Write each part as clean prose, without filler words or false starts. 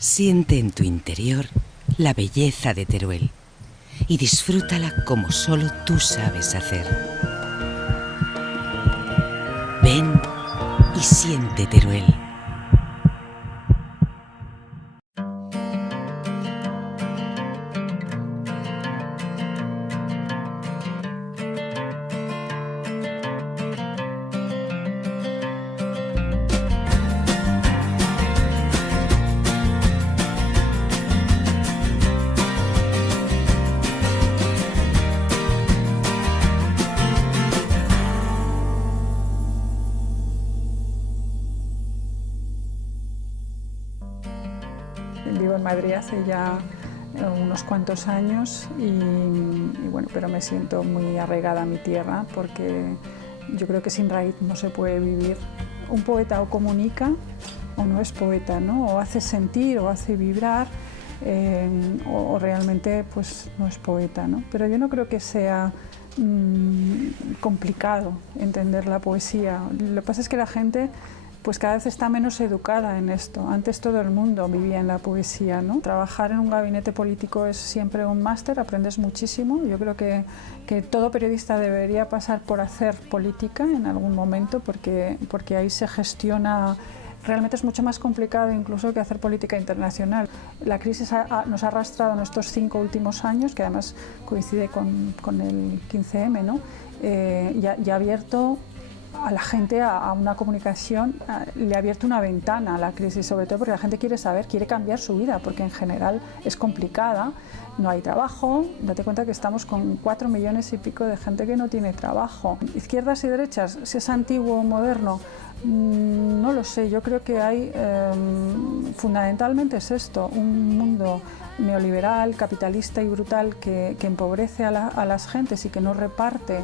Siente en tu interior la belleza de Teruel y disfrútala como solo tú sabes hacer. Ven y siente Teruel. Vivo en Madrid hace ya unos cuantos años y bueno, pero me siento muy arraigada a mi tierra porque yo creo que sin raíz no se puede vivir. Un poeta o comunica o no es poeta, ¿no? O hace sentir o hace vibrar o realmente pues no es poeta, ¿no? Pero yo no creo que sea complicado entender la poesía. Lo que pasa es que la gente pues cada vez está menos educada en esto. Antes todo el mundo vivía en la poesía, ¿no? Trabajar en un gabinete político es siempre un máster, aprendes muchísimo. Yo creo que todo periodista debería pasar por hacer política en algún momento porque ahí se gestiona. Realmente es mucho más complicado incluso que hacer política internacional. La crisis nos ha arrastrado en estos 5 últimos años, que además coincide con el 15M, ¿no? Y ha abierto a la gente a una comunicación, le ha abierto una ventana a la crisis, sobre todo porque la gente quiere saber, quiere cambiar su vida, porque en general es complicada, no hay trabajo. Date cuenta que estamos con 4 millones y pico de gente que no tiene trabajo. Izquierdas y derechas, si es antiguo o moderno, no lo sé. Yo creo que hay, fundamentalmente es esto, un mundo neoliberal, capitalista y brutal que empobrece a las gentes y que no reparte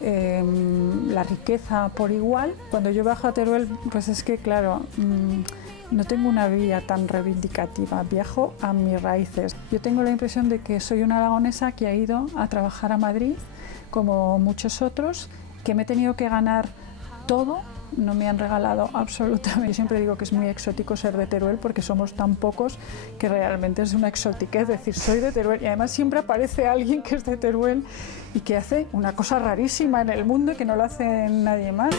la riqueza por igual. Cuando yo bajo a Teruel, pues es que claro, no tengo una vía tan reivindicativa, viajo a mis raíces. Yo tengo la impresión de que soy una aragonesa que ha ido a trabajar a Madrid, como muchos otros, que me he tenido que ganar todo. No me han regalado absolutamente. Yo siempre digo que es muy exótico ser de Teruel porque somos tan pocos que realmente es una exotiquez decir soy de Teruel, y además siempre aparece alguien que es de Teruel y que hace una cosa rarísima en el mundo y que no lo hace nadie más.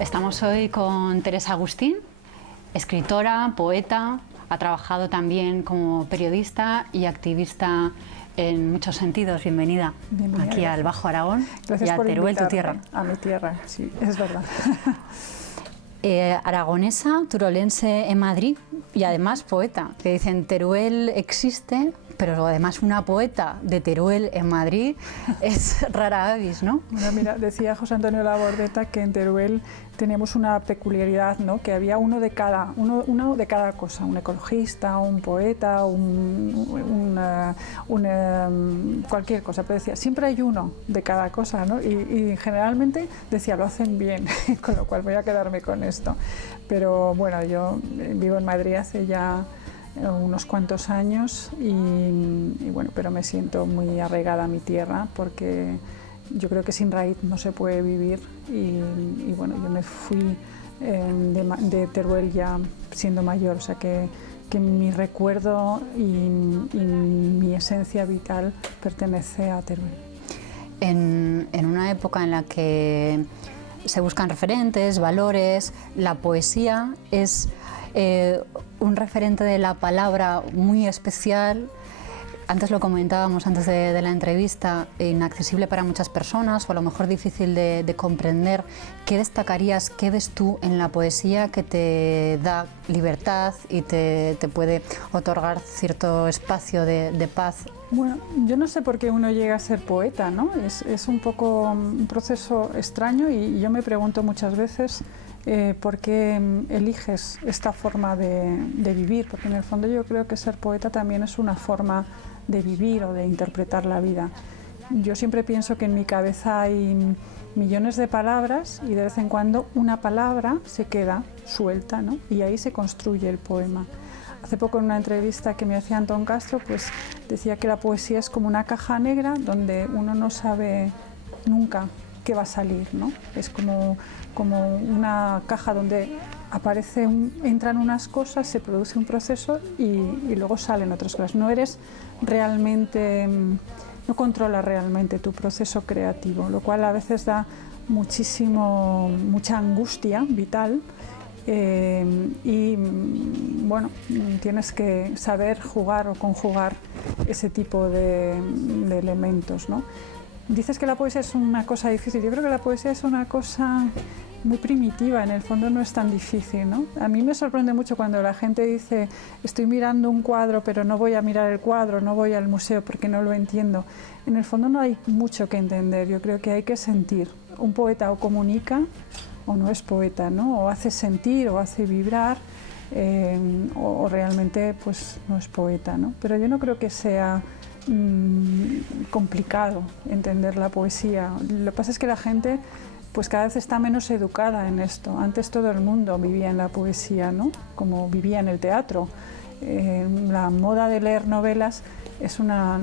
Estamos hoy con Teresa Agustín, escritora, poeta, ha trabajado también como periodista y activista en muchos sentidos. Bienvenida aquí al Bajo Aragón. Gracias y a por Teruel, tu tierra. A mi tierra, sí, es verdad. Aragonesa, turolense en Madrid y además poeta. Que dicen Teruel existe, pero además una poeta de Teruel en Madrid es rara avis, ¿no? Bueno, mira, decía José Antonio Labordeta que en Teruel teníamos una peculiaridad, ¿no? Que había uno de cada cosa, un ecologista, un poeta, cualquier cosa, pero decía, siempre hay uno de cada cosa, ¿no? Y generalmente decía, lo hacen bien, con lo cual voy a quedarme con esto. Pero bueno, yo vivo en Madrid hace ya unos cuantos años y bueno, pero me siento muy arraigada a mi tierra porque yo creo que sin raíz no se puede vivir y bueno, yo me fui de Teruel ya siendo mayor, o sea que mi recuerdo y mi esencia vital pertenece a Teruel. En una época en la que se buscan referentes, valores, la poesía es un referente de la palabra muy especial. Antes lo comentábamos antes de la entrevista, inaccesible para muchas personas o a lo mejor difícil de comprender. ¿Qué destacarías, qué ves tú en la poesía que te da libertad y te puede otorgar cierto espacio de paz? Bueno, yo no sé por qué uno llega a ser poeta, ¿no? Es un poco un proceso extraño y yo me pregunto muchas veces por qué eliges esta forma de vivir, porque en el fondo yo creo que ser poeta también es una forma de vivir o de interpretar la vida. Yo siempre pienso que en mi cabeza hay millones de palabras y de vez en cuando una palabra se queda suelta, ¿no? Y ahí se construye el poema. Hace poco en una entrevista que me hacía Antón Castro, pues decía que la poesía es como una caja negra donde uno no sabe nunca qué va a salir, ¿no? Es como una caja donde entran unas cosas, se produce un proceso y luego salen otras cosas. No controlas realmente tu proceso creativo, lo cual a veces da mucha angustia vital. Y bueno, tienes que saber jugar o conjugar ese tipo de elementos, ¿no? Dices que la poesía es una cosa difícil. Yo creo que la poesía es una cosa muy primitiva, en el fondo no es tan difícil, ¿no? A mí me sorprende mucho cuando la gente dice estoy mirando un cuadro pero no voy a mirar el cuadro, no voy al museo porque no lo entiendo. En el fondo no hay mucho que entender, yo creo que hay que sentir. Un poeta o comunica o no es poeta, ¿no? O hace sentir o hace vibrar o realmente pues no es poeta, ¿no? Pero yo no creo que sea complicado entender la poesía. Lo que pasa es que la gente pues cada vez está menos educada en esto. Antes todo el mundo vivía en la poesía, ¿no? Como vivía en el teatro. La moda de leer novelas es una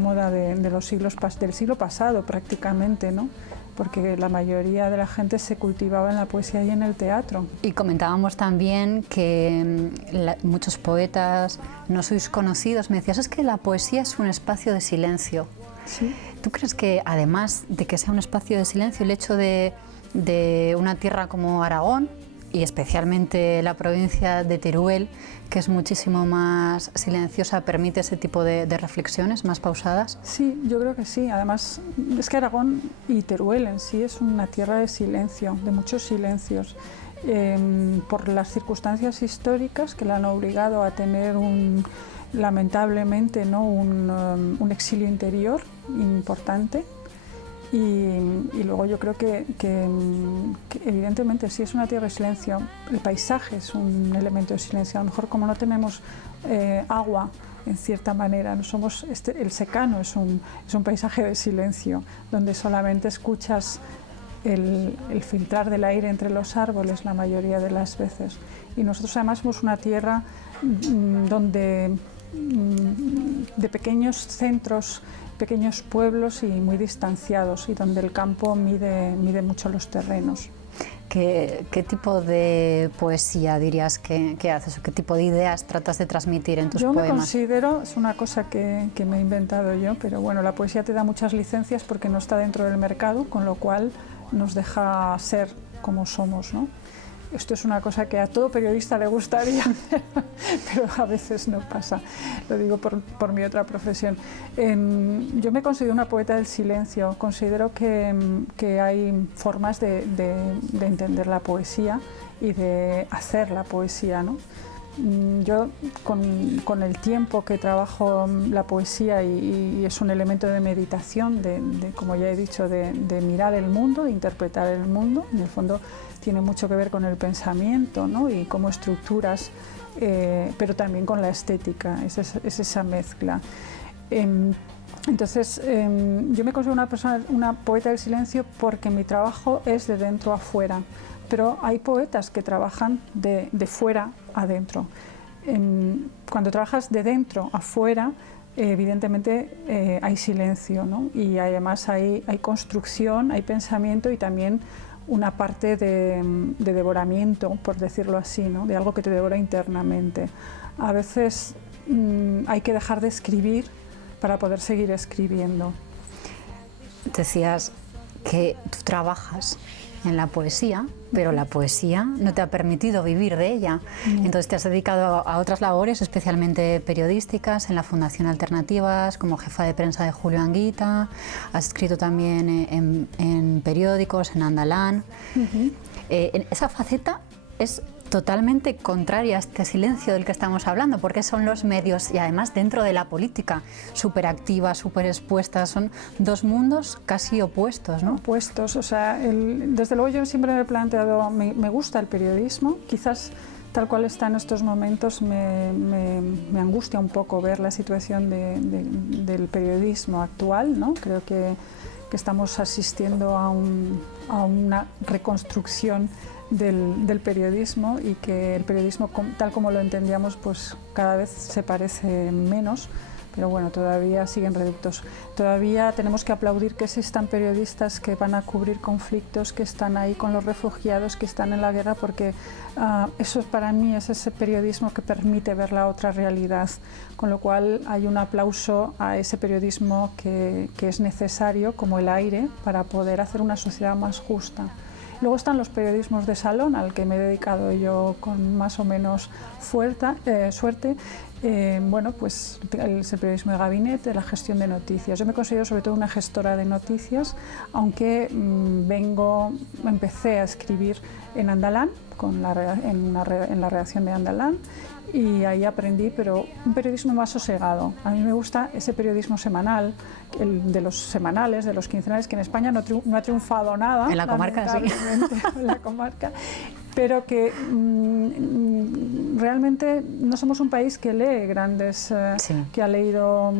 moda del siglo pasado prácticamente, ¿no? Porque la mayoría de la gente se cultivaba en la poesía y en el teatro. Y comentábamos también que muchos poetas no sois conocidos. Me decías, es que la poesía es un espacio de silencio. Sí. ¿Tú crees que además de que sea un espacio de silencio, el hecho de una tierra como Aragón y especialmente la provincia de Teruel, que es muchísimo más silenciosa, permite ese tipo de reflexiones más pausadas? Sí, yo creo que sí. Además, es que Aragón y Teruel en sí es una tierra de silencio, de muchos silencios, por las circunstancias históricas que la han obligado a tener lamentablemente, ¿no? un exilio interior importante. Y luego yo creo que evidentemente sí es una tierra de silencio. El paisaje es un elemento de silencio. A lo mejor como no tenemos agua en cierta manera, el secano es un paisaje de silencio donde solamente escuchas el filtrar del aire entre los árboles la mayoría de las veces. Y nosotros además somos una tierra donde de pequeños centros, pequeños pueblos y muy distanciados, y donde el campo mide mucho los terrenos. ¿Qué tipo de poesía dirías que haces o qué tipo de ideas tratas de transmitir en tus poemas? Yo me considero, es una cosa que me he inventado yo, pero bueno, la poesía te da muchas licencias porque no está dentro del mercado, con lo cual nos deja ser como somos, ¿no? Esto es una cosa que a todo periodista le gustaría, pero a veces no pasa. Lo digo por mi otra profesión. Yo me considero una poeta del silencio. Considero que hay formas de entender la poesía y de hacer la poesía, ¿no? Yo con el tiempo que trabajo la poesía y es un elemento de meditación, como ya he dicho, de mirar el mundo, de interpretar el mundo. En el fondo tiene mucho que ver con el pensamiento, ¿no? Y cómo estructuras, pero también con la estética, es esa mezcla. Entonces, yo me considero una poeta del silencio porque mi trabajo es de dentro a fuera, pero hay poetas que trabajan de fuera a dentro. Cuando trabajas de dentro a fuera, evidentemente hay silencio, ¿no? Y además hay construcción, hay pensamiento y también una parte de devoramiento, por decirlo así, ¿no? De algo que te devora internamente. A veces hay que dejar de escribir para poder seguir escribiendo. Decías que tú trabajas en la poesía, pero la poesía no te ha permitido vivir de ella. Entonces te has dedicado a otras labores, especialmente periodísticas, en la Fundación Alternativas, como jefa de prensa de Julio Anguita, has escrito también en periódicos, en Andalán. Esa faceta es totalmente contraria a este silencio del que estamos hablando, porque son los medios y además dentro de la política, súper activas, súper expuestas, son dos mundos casi opuestos, ¿no? Opuestos, o sea, desde luego yo siempre me he planteado, me gusta el periodismo, quizás tal cual está en estos momentos me angustia un poco ver la situación del periodismo actual, ¿no? Creo que estamos asistiendo a una reconstrucción del periodismo y que el periodismo tal como lo entendíamos pues cada vez se parece menos, pero bueno, todavía siguen reductos. Todavía tenemos que aplaudir que existan periodistas que van a cubrir conflictos, que están ahí con los refugiados, que están en la guerra, porque eso para mí es ese periodismo que permite ver la otra realidad, con lo cual hay un aplauso a ese periodismo que es necesario como el aire para poder hacer una sociedad más justa. Luego están los periodismos de salón, al que me he dedicado yo con más o menos suerte. Bueno, pues es el periodismo de gabinete, la gestión de noticias. Yo me considero sobre todo una gestora de noticias, aunque empecé a escribir en Andalán, en la redacción de Andalán, y ahí aprendí, pero un periodismo más sosegado. A mí me gusta ese periodismo semanal, el de los semanales, de los quincenales, que en España no ha triunfado nada. En la comarca, sí. En la comarca, pero que realmente no somos un país que lee grandes, que ha leído,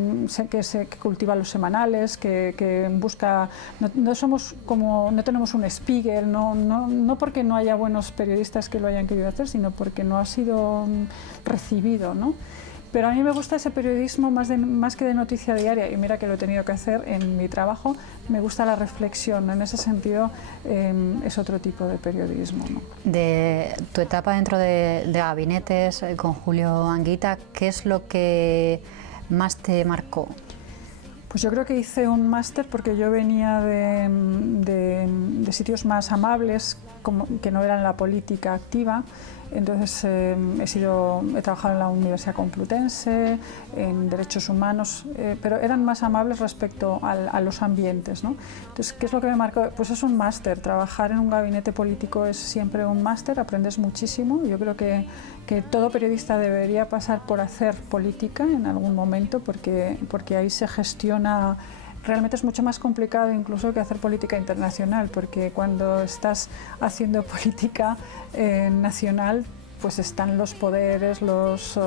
que cultiva los semanales, que busca. No tenemos un Spiegel, no porque no haya buenos periodistas que lo hayan querido hacer, sino porque no ha sido recibido, ¿no? Pero a mí me gusta ese periodismo más que de noticia diaria, y mira que lo he tenido que hacer en mi trabajo, me gusta la reflexión, en ese sentido es otro tipo de periodismo, ¿no? De tu etapa dentro de gabinetes con Julio Anguita, ¿qué es lo que más te marcó? Pues yo creo que hice un máster porque yo venía de sitios más amables, que no eran la política activa. Entonces he trabajado en la Universidad Complutense, en Derechos Humanos, pero eran más amables respecto a los ambientes, ¿no? Entonces, ¿qué es lo que me marcó? Pues es un máster. Trabajar en un gabinete político es siempre un máster, aprendes muchísimo. Yo creo que todo periodista debería pasar por hacer política en algún momento, porque ahí se gestiona. Realmente es mucho más complicado incluso que hacer política internacional, porque cuando estás haciendo política nacional, pues están los poderes, los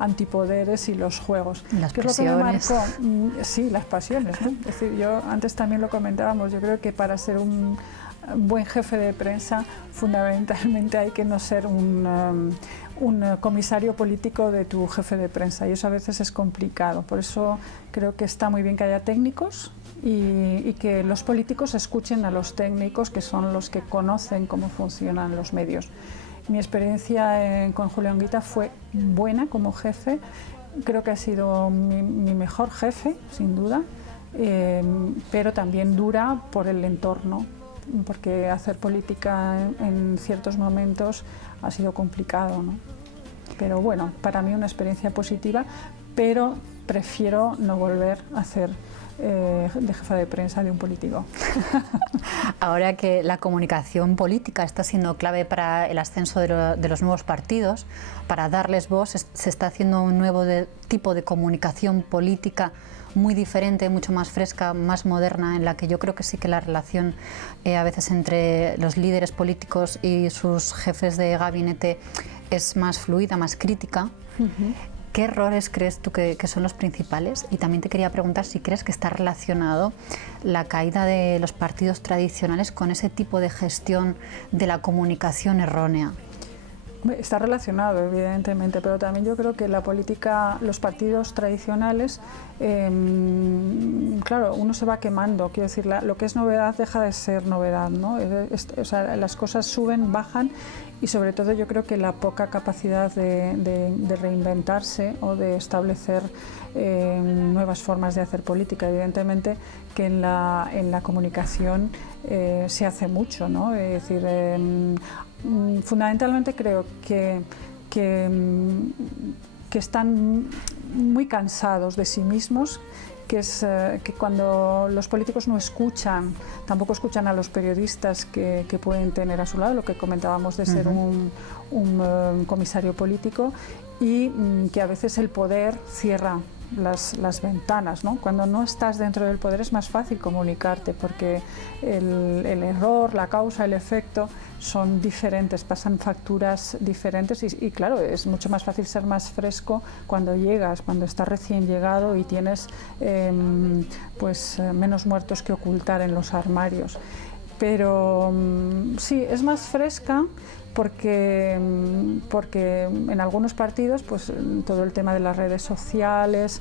antipoderes y los juegos. Las ¿Qué pasiones. Es lo que me marcó? Sí, las pasiones, ¿no? Es decir, yo antes también lo comentábamos, yo creo que para ser un buen jefe de prensa fundamentalmente hay que no ser un comisario político de tu jefe de prensa, y eso a veces es complicado. Por eso creo que está muy bien que haya técnicos y que los políticos escuchen a los técnicos, que son los que conocen cómo funcionan los medios. Mi experiencia con Julio Anguita fue buena como jefe, creo que ha sido mi mejor jefe, sin duda, pero también dura por el entorno, porque hacer política en ciertos momentos ha sido complicado, ¿no? Pero bueno, para mí una experiencia positiva, pero prefiero no volver a hacer de jefa de prensa de un político. Ahora que la comunicación política está siendo clave para el ascenso de los nuevos partidos, para darles voz, se está haciendo un nuevo tipo de comunicación política muy diferente, mucho más fresca, más moderna, en la que yo creo que sí que la relación a veces entre los líderes políticos y sus jefes de gabinete es más fluida, más crítica. ¿Qué errores crees tú que son los principales? Y también te quería preguntar si crees que está relacionado la caída de los partidos tradicionales con ese tipo de gestión de la comunicación errónea. Está relacionado, evidentemente, pero también yo creo que la política, los partidos tradicionales, claro, uno se va quemando. Quiero decir, lo que es novedad deja de ser novedad, ¿no? O sea, las cosas suben, bajan, y sobre todo yo creo que la poca capacidad de reinventarse o de establecer nuevas formas de hacer política. Evidentemente que en la comunicación se hace mucho, ¿no? Es decir, fundamentalmente creo que están muy cansados de sí mismos, que es que cuando los políticos no escuchan, tampoco escuchan a los periodistas que pueden tener a su lado, lo que comentábamos de ser un comisario político, y que a veces el poder cierra las ventanas, ¿no? Cuando no estás dentro del poder es más fácil comunicarte, porque el error, la causa, el efecto son diferentes, pasan facturas diferentes y claro, es mucho más fácil ser más fresco cuando llegas, cuando estás recién llegado y tienes menos muertos que ocultar en los armarios. Pero sí, es más fresca porque en algunos partidos pues todo el tema de las redes sociales,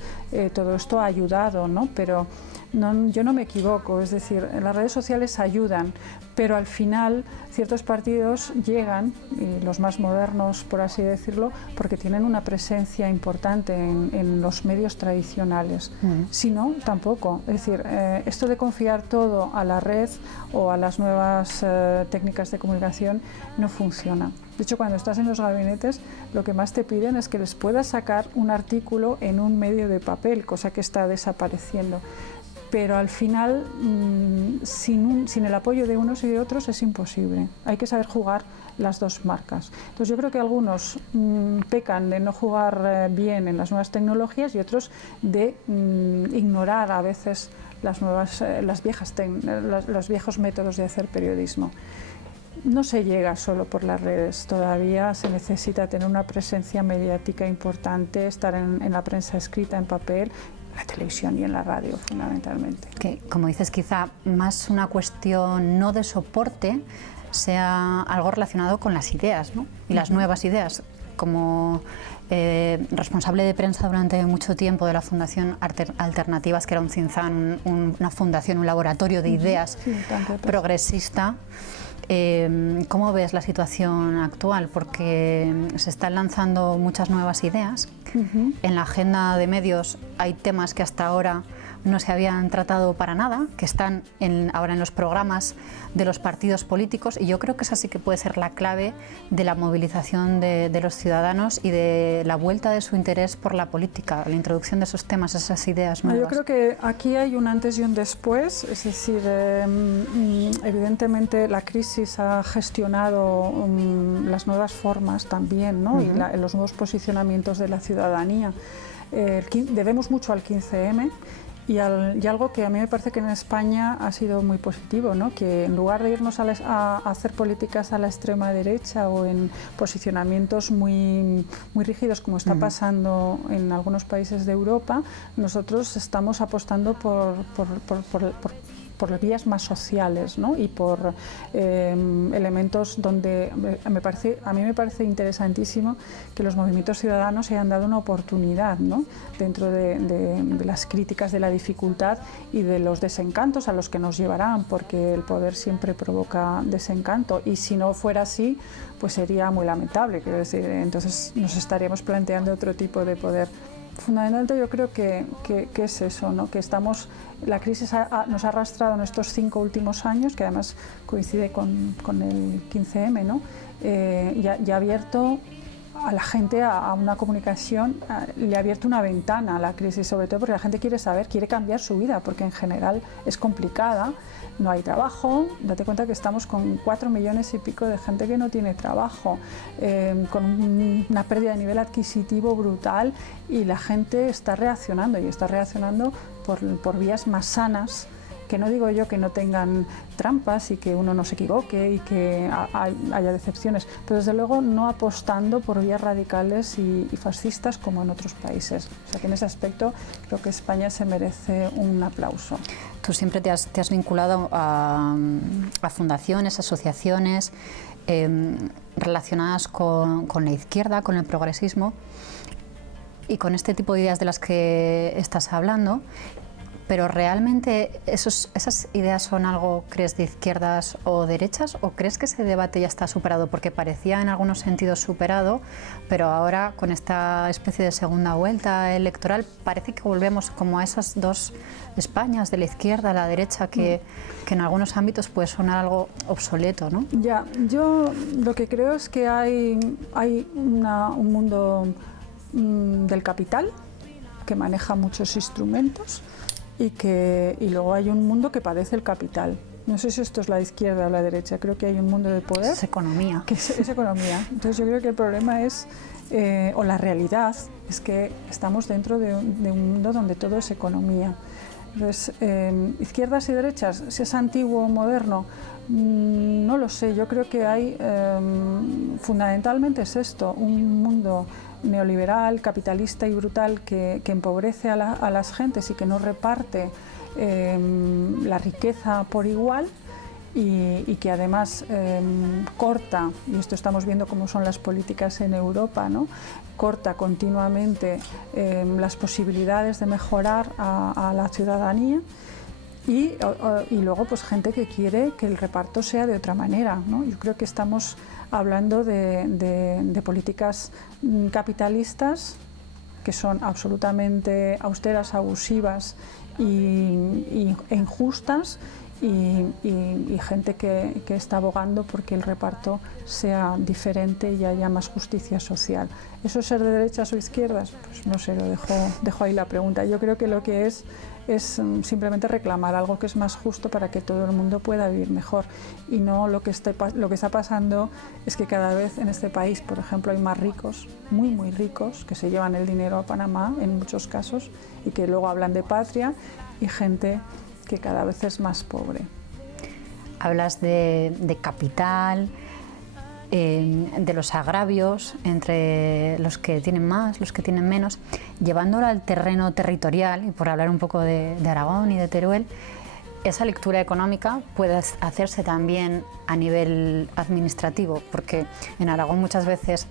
todo esto ha ayudado, ¿no? Pero yo no me equivoco, es decir, las redes sociales ayudan, pero al final ciertos partidos llegan, y los más modernos por así decirlo, porque tienen una presencia importante en los medios tradicionales. Si no, tampoco. Es decir, esto de confiar todo a la red o a las nuevas técnicas de comunicación no funciona. De hecho, cuando estás en los gabinetes, lo que más te piden es que les puedas sacar un artículo en un medio de papel, cosa que está desapareciendo. Pero al final, sin el apoyo de unos y de otros es imposible. Hay que saber jugar las dos marcas. Entonces yo creo que algunos pecan de no jugar bien en las nuevas tecnologías y otros de ignorar a veces los viejos métodos de hacer periodismo. No se llega solo por las redes, todavía se necesita tener una presencia mediática importante, estar en la prensa escrita, en papel, en la televisión y en la radio fundamentalmente. Que, como dices, quizá más una cuestión no de soporte, sea algo relacionado con las ideas, ¿no? Y las nuevas ideas. Como responsable de prensa durante mucho tiempo de la Fundación Alternativas, que era un Cinzán, una fundación, un laboratorio de ideas progresista, ¿cómo ves la situación actual? Porque se están lanzando muchas nuevas ideas. En la agenda de medios hay temas que hasta ahora no se habían tratado para nada, que están ahora en los programas de los partidos políticos, y yo creo que esa sí que puede ser la clave de la movilización de los ciudadanos y de la vuelta de su interés por la política, la introducción de esos temas, esas ideas nuevas. Yo creo que aquí hay un antes y un después, es decir, evidentemente la crisis ha gestionado las nuevas formas también, ¿no? Y los nuevos posicionamientos de la ciudadanía. Debemos mucho al 15M. Y algo que a mí me parece que en España ha sido muy positivo, ¿no? Que en lugar de irnos a hacer políticas a la extrema derecha o en posicionamientos muy rígidos, como está pasando en algunos países de Europa, nosotros estamos apostando por vías más sociales, ¿no? Y por elementos donde a mí me parece interesantísimo que los movimientos ciudadanos se hayan dado una oportunidad, ¿no? Dentro de las críticas de la dificultad y de los desencantos a los que nos llevarán, porque el poder siempre provoca desencanto, y si no fuera así, pues sería muy lamentable, quiero decir, entonces nos estaríamos planteando otro tipo de poder. Fundamentalmente yo creo que es eso, ¿no? Que la crisis nos ha arrastrado en estos 5 últimos años, que además coincide con el 15M, ¿no? Y ha abierto a la gente a una comunicación, le ha abierto una ventana a la crisis, sobre todo porque la gente quiere cambiar su vida, porque en general es complicada, no hay trabajo. Date cuenta que estamos con 4 millones y pico de gente que no tiene trabajo, con una pérdida de nivel adquisitivo brutal, y la gente está reaccionando, y está reaccionando por vías más sanas, que no digo yo que no tengan trampas y que uno no se equivoque y que haya decepciones, pero desde luego no apostando por vías radicales y fascistas como en otros países. O sea que en ese aspecto creo que España se merece un aplauso. Tú siempre te has vinculado a fundaciones, asociaciones relacionadas con la izquierda, con el progresismo y con este tipo de ideas de las que estás hablando. Pero ¿realmente esas ideas son algo, crees, de izquierdas o derechas? ¿O crees que ese debate ya está superado? Porque parecía en algunos sentidos superado, pero ahora con esta especie de segunda vuelta electoral parece que volvemos como a esas dos Españas, de la izquierda a la derecha, que en algunos ámbitos puede sonar algo obsoleto, ¿no? Ya, yo lo que creo es que hay un mundo del capital que maneja muchos instrumentos y luego hay un mundo que padece el capital. No sé si esto es la izquierda o la derecha, creo que hay un mundo de poder. Es economía. Que es economía. Entonces yo creo que el problema es, o la realidad, es que estamos dentro de un mundo donde todo es economía. Entonces, izquierdas y derechas, si es antiguo o moderno, no lo sé. Yo creo que hay, fundamentalmente es esto, un mundo neoliberal, capitalista y brutal que empobrece a las gentes y que no reparte la riqueza por igual y que además corta, y esto estamos viendo cómo son las políticas en Europa, ¿no? Corta continuamente las posibilidades de mejorar a la ciudadanía. Y luego pues gente que quiere que el reparto sea de otra manera, ¿no? Yo creo que estamos hablando de políticas capitalistas que son absolutamente austeras, abusivas e injustas y gente que está abogando porque el reparto sea diferente y haya más justicia social. ¿Eso es ser de derechas o izquierdas? Pues no sé, lo dejo ahí la pregunta. Yo creo que lo que es simplemente reclamar algo que es más justo para que todo el mundo pueda vivir mejor y no lo que está pasando es que cada vez en este país, por ejemplo, hay más ricos, muy muy ricos, que se llevan el dinero a Panamá en muchos casos y que luego hablan de patria, y gente que cada vez es más pobre. Hablas de capital, de los agravios entre los que tienen más, los que tienen menos, llevándolo al terreno territorial, y por hablar un poco de Aragón y de Teruel, esa lectura económica puede hacerse también a nivel administrativo, porque en Aragón muchas veces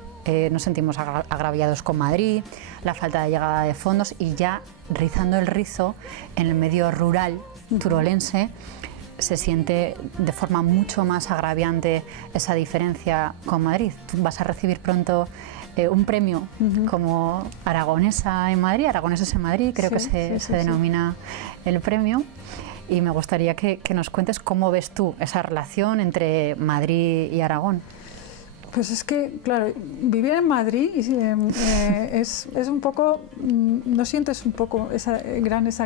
nos sentimos agraviados con Madrid, la falta de llegada de fondos, y ya rizando el rizo en el medio rural turolense se siente de forma mucho más agraviante esa diferencia con Madrid. Tú vas a recibir pronto un premio como aragonesa en Madrid, aragoneses en Madrid, creo que se denomina el premio, y me gustaría que nos cuentes cómo ves tú esa relación entre Madrid y Aragón. Pues es que, claro, vivir en Madrid es un poco, no sientes un poco esa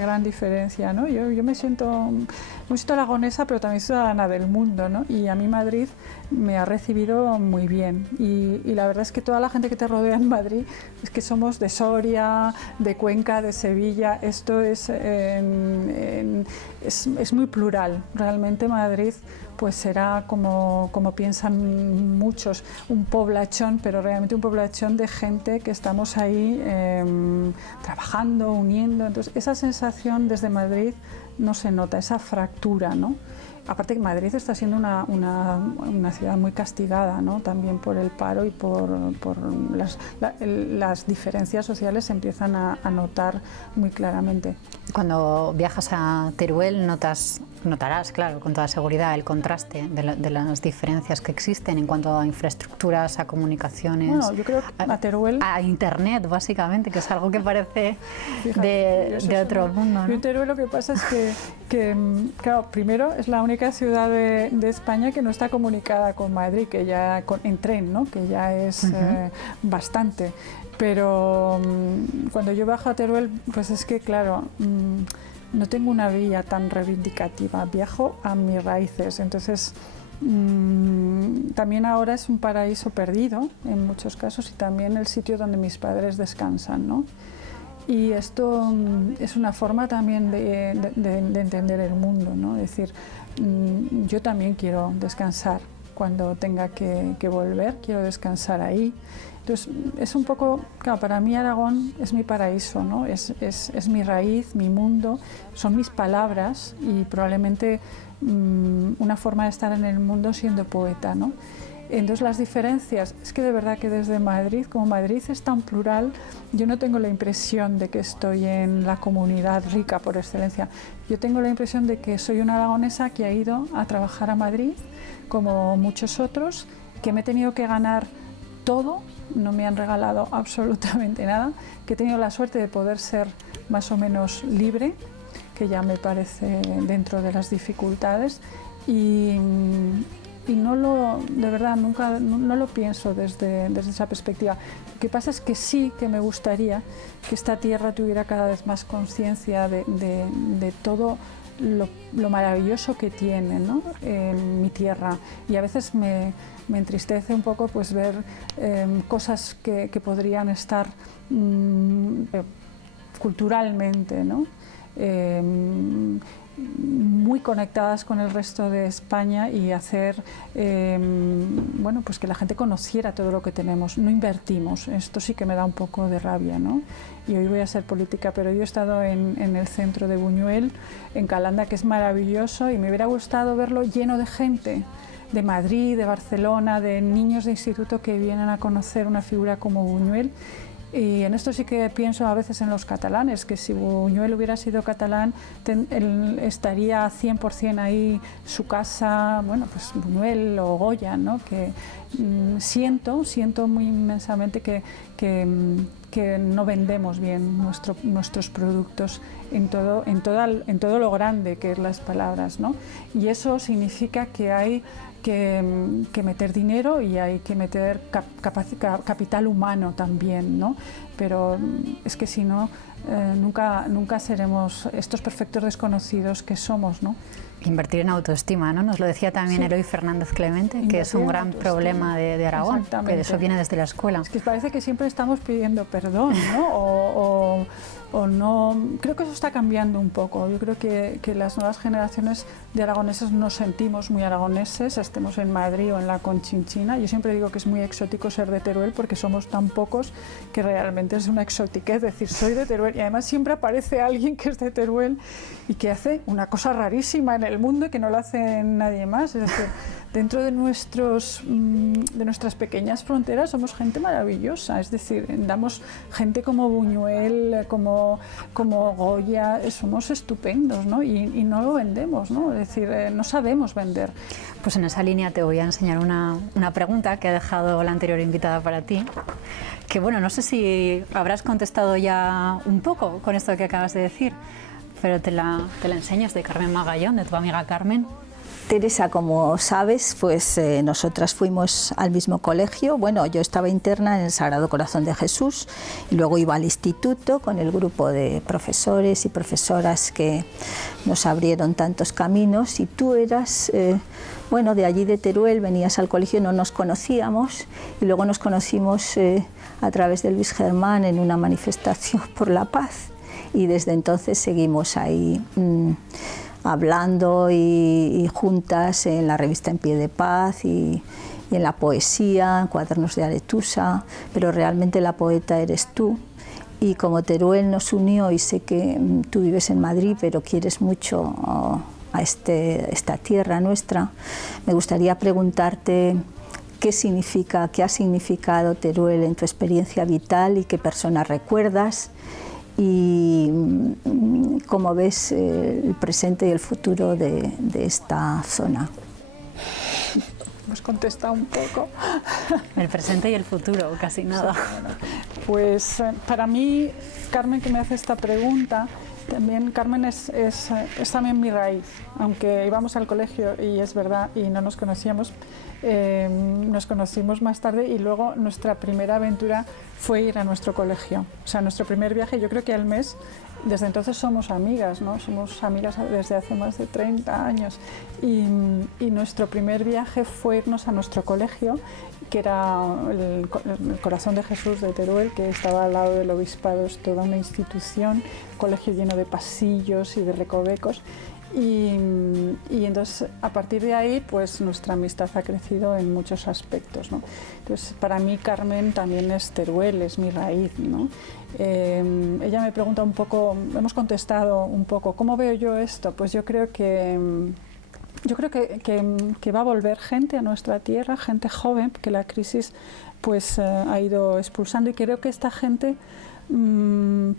gran diferencia, ¿no? Yo me siento aragonesa, pero también ciudadana del mundo, ¿no? Y a mí Madrid me ha recibido muy bien. Y la verdad es que toda la gente que te rodea en Madrid es que somos de Soria, de Cuenca, de Sevilla. Esto es muy plural. Realmente Madrid pues será como piensan muchos, un poblachón, pero realmente un poblachón de gente que estamos ahí trabajando, uniendo. Entonces esa sensación desde Madrid no se nota, esa fractura, ¿no? Aparte que Madrid está siendo una ciudad muy castigada, ¿no? También por el paro y por las diferencias sociales se empiezan a notar muy claramente. Cuando viajas a Teruel notarás, claro, con toda seguridad el contraste de las diferencias que existen en cuanto a infraestructuras, a comunicaciones. Bueno, yo creo que a Teruel... A Internet, básicamente, que es algo que parece de otro mundo, ¿no? Yo en Teruel lo que pasa es que claro, primero es la única ciudad de España que no está comunicada con Madrid, que ya en tren, ¿no? Que ya es bastante. Pero cuando yo bajo a Teruel, pues es que, claro, no tengo una vida tan reivindicativa, viajo a mis raíces. Entonces, también ahora es un paraíso perdido en muchos casos y también el sitio donde mis padres descansan, ¿no? Y esto es una forma también de entender el mundo, ¿no? Es decir, yo también quiero descansar cuando tenga que volver, quiero descansar ahí. Entonces, es un poco, claro, para mí Aragón es mi paraíso, ¿no? Es mi raíz, mi mundo, son mis palabras y probablemente una forma de estar en el mundo siendo poeta, ¿no? Entonces las diferencias, es que de verdad que desde Madrid, como Madrid es tan plural, yo no tengo la impresión de que estoy en la comunidad rica por excelencia. Yo tengo la impresión de que soy una aragonesa que ha ido a trabajar a Madrid, como muchos otros, que me he tenido que ganar todo, no me han regalado absolutamente nada, que he tenido la suerte de poder ser más o menos libre, que ya me parece dentro de las dificultades, y de verdad, nunca no lo pienso desde esa perspectiva. Lo que pasa es que sí que me gustaría que esta tierra tuviera cada vez más conciencia de todo lo maravilloso que tiene, ¿no? Mi tierra, y a veces me entristece un poco pues ver cosas que podrían estar culturalmente, ¿no? Muy conectadas con el resto de España y hacer bueno, pues que la gente conociera todo lo que tenemos. No invertimos, esto sí que me da un poco de rabia, ¿no? Y hoy voy a ser política, pero yo he estado en el centro de Buñuel, en Calanda, que es maravilloso, y me hubiera gustado verlo lleno de gente, de Madrid, de Barcelona, de niños de instituto que vienen a conocer una figura como Buñuel. Y en esto sí que pienso a veces en los catalanes, que si Buñuel hubiera sido catalán, él estaría 100% ahí, su casa, bueno, pues Buñuel o Goya, ¿no? Que siento muy inmensamente que no vendemos bien nuestros productos en todo lo grande que es las palabras, ¿no? Y eso significa que hay que meter dinero y hay que meter capital humano también, ¿no? Pero es que si no, nunca seremos estos perfectos desconocidos que somos, ¿no? Invertir en autoestima, ¿no? Nos lo decía también Eloy Fernández Clemente, que es un gran problema de Aragón, que eso viene desde la escuela. Es que parece que siempre estamos pidiendo perdón, ¿no? O no. Creo que eso está cambiando un poco. Yo creo que las nuevas generaciones de aragoneses nos sentimos muy aragoneses, estemos en Madrid o en la Conchinchina. Yo siempre digo que es muy exótico ser de Teruel porque somos tan pocos que realmente es una exotiquez decir soy de Teruel, y además siempre aparece alguien que es de Teruel y que hace una cosa rarísima en el mundo y que no lo hace nadie más. Es decir, dentro de nuestras pequeñas fronteras somos gente maravillosa, es decir, damos gente como Buñuel, como Goya, somos estupendos, ¿no? Y no lo vendemos, ¿no? Es decir, no sabemos vender. Pues en esa línea te voy a enseñar una pregunta que ha dejado la anterior invitada para ti, que bueno, no sé si habrás contestado ya un poco con esto que acabas de decir, pero te la enseño, es de Carmen Magallón, de tu amiga Carmen. Teresa, como sabes, pues nosotras fuimos al mismo colegio. Bueno, yo estaba interna en el Sagrado Corazón de Jesús y luego iba al instituto con el grupo de profesores y profesoras que nos abrieron tantos caminos, y tú eras, bueno, de allí de Teruel, venías al colegio, no nos conocíamos y luego nos conocimos a través de Luis Germán en una manifestación por la paz, y desde entonces seguimos ahí hablando y juntas en la revista En Pie de Paz y en la poesía, en Cuadernos de Aretusa, pero realmente la poeta eres tú. Y como Teruel nos unió, y sé que tú vives en Madrid, pero quieres mucho a esta tierra nuestra, me gustaría preguntarte qué ha significado Teruel en tu experiencia vital y qué personas recuerdas, y cómo ves el presente y el futuro de esta zona. Hemos contestado un poco. El presente y el futuro, casi nada. Sí, bueno, pues para mí, Carmen, que me hace esta pregunta, también Carmen es también mi raíz, aunque íbamos al colegio y es verdad y no nos conocíamos, nos conocimos más tarde, y luego nuestra primera aventura fue ir a nuestro colegio, o sea, nuestro primer viaje. Yo creo que al mes, desde entonces somos amigas, ¿no? Somos amigas desde hace más de 30 años, y nuestro primer viaje fue irnos a nuestro colegio, que era el Corazón de Jesús de Teruel, que estaba al lado del obispado, es toda una institución, colegio lleno de pasillos y de recovecos, y entonces a partir de ahí pues nuestra amistad ha crecido en muchos aspectos, ¿no? Entonces para mí Carmen también es Teruel, es mi raíz, ¿no? Ella me pregunta un poco, hemos contestado un poco, ¿cómo veo yo esto? Pues yo creo que yo creo que va a volver gente a nuestra tierra, gente joven, que la crisis pues ha ido expulsando, y creo que esta gente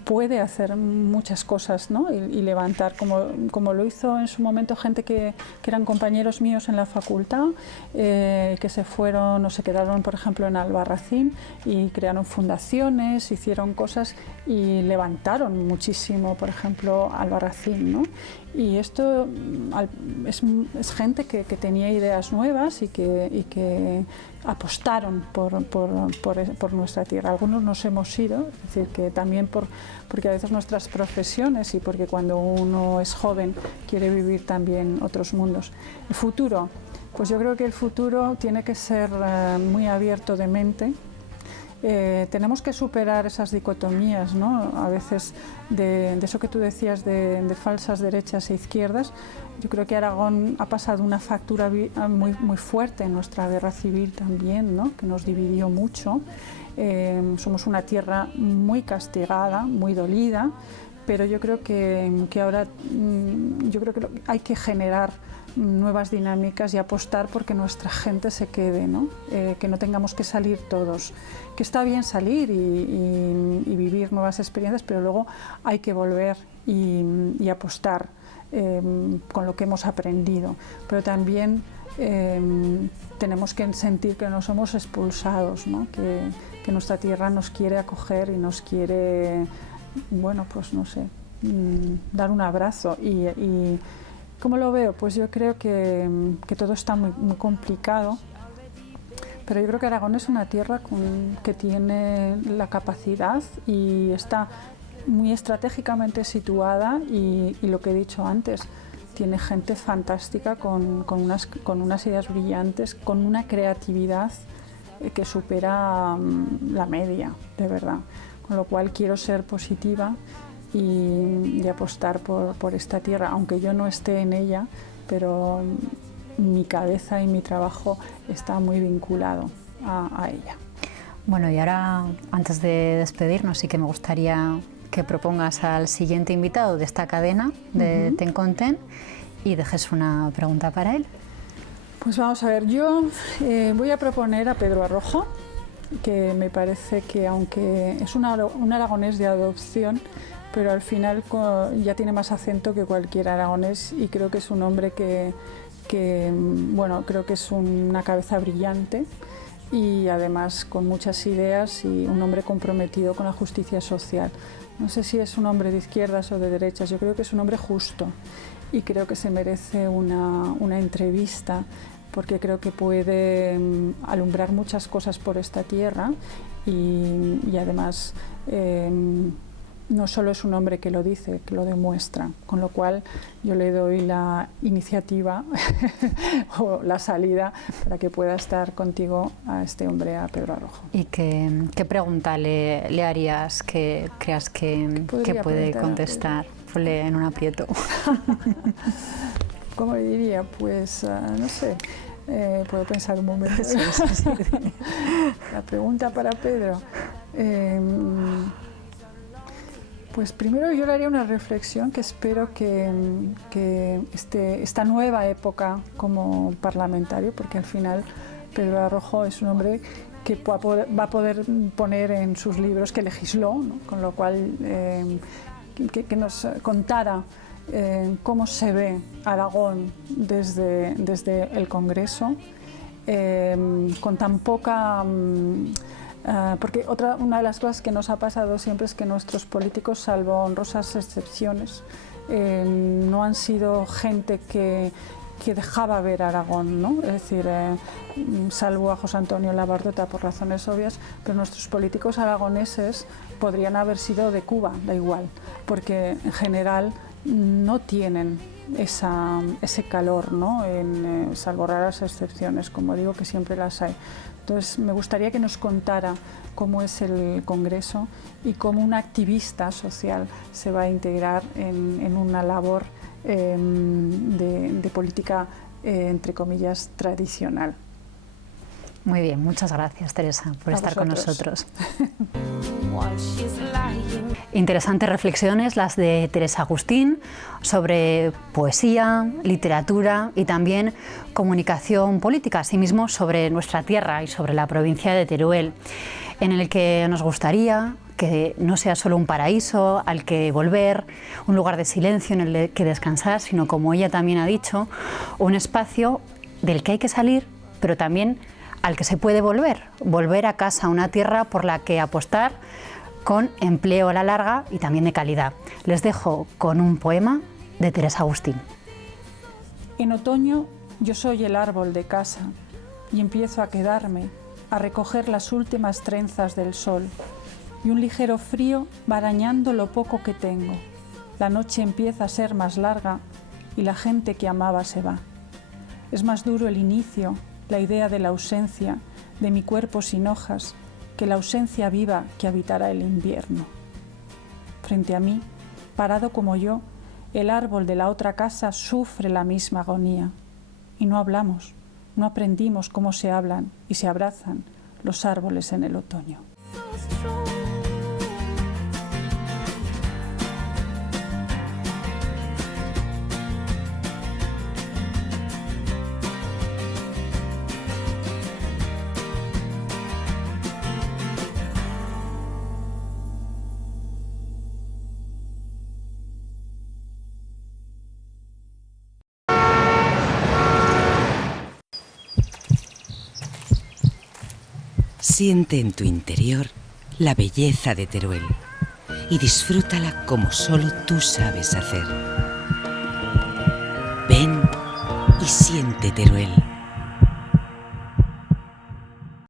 puede hacer muchas cosas, ¿no? y levantar, como lo hizo en su momento gente que eran compañeros míos en la facultad, que se fueron o se quedaron, por ejemplo, en Albarracín y crearon fundaciones, hicieron cosas y levantaron muchísimo, por ejemplo, Albarracín, ¿no? Y esto es gente que tenía ideas nuevas y que apostaron por nuestra tierra. Algunos nos hemos ido, es decir, que también porque a veces nuestras profesiones y porque cuando uno es joven quiere vivir también otros mundos. El futuro, pues yo creo que el futuro tiene que ser muy abierto de mente. Tenemos que superar esas dicotomías, ¿no? A veces de eso que tú decías de falsas derechas e izquierdas. Yo creo que Aragón ha pasado una factura muy fuerte en nuestra guerra civil también, ¿no? Que nos dividió mucho. Somos una tierra muy castigada, muy dolida, pero yo creo que ahora hay que generar nuevas dinámicas y apostar porque nuestra gente se quede, ¿no? Que no tengamos que salir todos, que está bien salir y vivir nuevas experiencias, pero luego hay que volver y apostar con lo que hemos aprendido, pero también tenemos que sentir que no somos expulsados, ¿no? Que nuestra tierra nos quiere acoger y nos quiere, bueno, pues no sé, dar un abrazo y ¿cómo lo veo? Pues yo creo que todo está muy complicado, pero yo creo que Aragón es una tierra que tiene la capacidad y está muy estratégicamente situada y lo que he dicho antes, tiene gente fantástica con unas ideas brillantes, con una creatividad que supera la media, de verdad. Con lo cual quiero ser positiva y apostar por esta tierra, aunque yo no esté en ella, pero mi cabeza y mi trabajo está muy vinculado a ella. Bueno, y ahora, antes de despedirnos, sí que me gustaría que propongas al siguiente invitado de esta cadena de Ten con Ten y dejes una pregunta para él. Pues vamos a ver, yo voy a proponer a Pedro Arrojo, que me parece que aunque es un aragonés de adopción, pero al final ya tiene más acento que cualquier aragonés y creo que es un hombre que creo que es una cabeza brillante y además con muchas ideas y un hombre comprometido con la justicia social. No sé si es un hombre de izquierdas o de derechas, yo creo que es un hombre justo y creo que se merece una entrevista porque creo que puede alumbrar muchas cosas por esta tierra y además no solo es un hombre que lo dice, que lo demuestra, con lo cual yo le doy la iniciativa o la salida para que pueda estar contigo a este hombre, a Pedro Arrojo. ¿Y qué pregunta le harías que creas que puede contestar? Ponle en un aprieto. ¿Cómo le diría? Pues no sé, puedo pensar un momento. Sí. La pregunta para Pedro. Pues primero yo le haría una reflexión que espero que esta nueva época como parlamentario, porque al final Pedro Arrojo es un hombre que va a poder poner en sus libros que legisló, ¿no? Con lo cual que nos contara cómo se ve Aragón desde el Congreso, con tan poca... porque una de las cosas que nos ha pasado siempre es que nuestros políticos, salvo honrosas excepciones, no han sido gente que dejaba ver Aragón, ¿no? Es decir, salvo a José Antonio Labardota por razones obvias, pero nuestros políticos aragoneses podrían haber sido de Cuba, da igual, porque en general no tienen ese calor, ¿no? Salvo raras excepciones, como digo, que siempre las hay. Entonces, me gustaría que nos contara cómo es el Congreso y cómo un activista social se va a integrar en una labor de política, entre comillas, tradicional. Muy bien, muchas gracias, Teresa, por estar con nosotros. Interesantes reflexiones las de Teresa Agustín sobre poesía, literatura y también comunicación política, asimismo sobre nuestra tierra y sobre la provincia de Teruel, en el que nos gustaría que no sea solo un paraíso al que volver, un lugar de silencio en el que descansar, sino, como ella también ha dicho, un espacio del que hay que salir, pero también al que se puede volver a casa, a una tierra por la que apostar con empleo a la larga y también de calidad. Les dejo con un poema de Teresa Agustín. En otoño yo soy el árbol de casa y empiezo a quedarme, a recoger las últimas trenzas del sol, y un ligero frío va arañando lo poco que tengo. La noche empieza a ser más larga y la gente que amaba se va. Es más duro el inicio, la idea de la ausencia, de mi cuerpo sin hojas, que la ausencia viva que habitará el invierno. Frente a mí, parado como yo, el árbol de la otra casa sufre la misma agonía. Y no hablamos, no aprendimos cómo se hablan y se abrazan los árboles en el otoño. Siente en tu interior la belleza de Teruel y disfrútala como solo tú sabes hacer. Ven y siente Teruel.